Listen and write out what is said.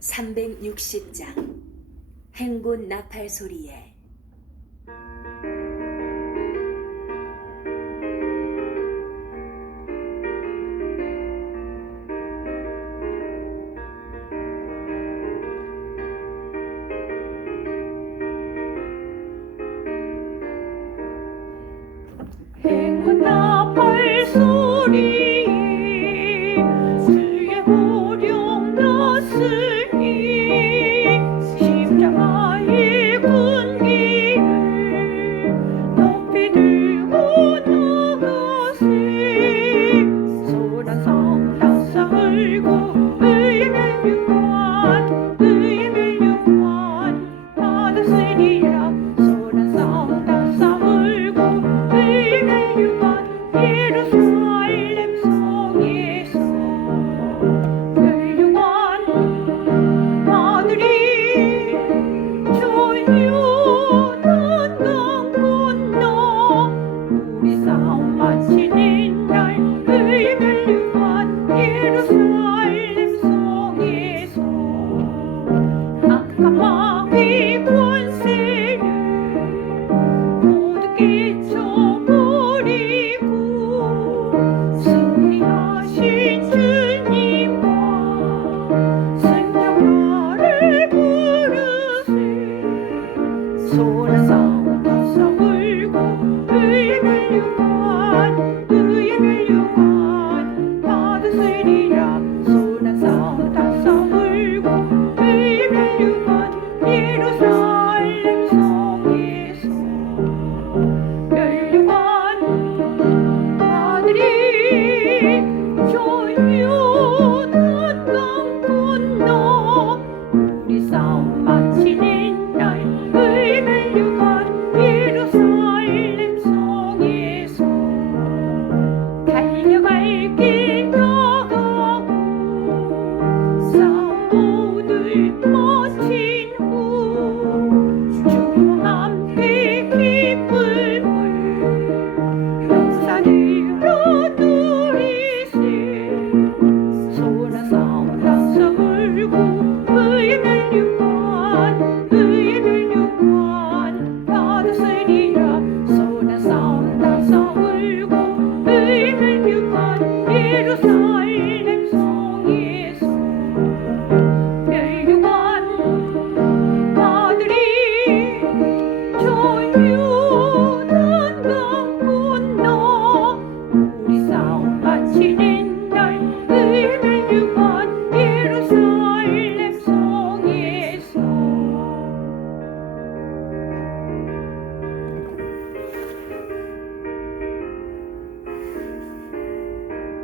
360장. 행군 나팔 소리에. 행운 나팔 예루살렘 성에서 아까 마귀 권세 beautiful.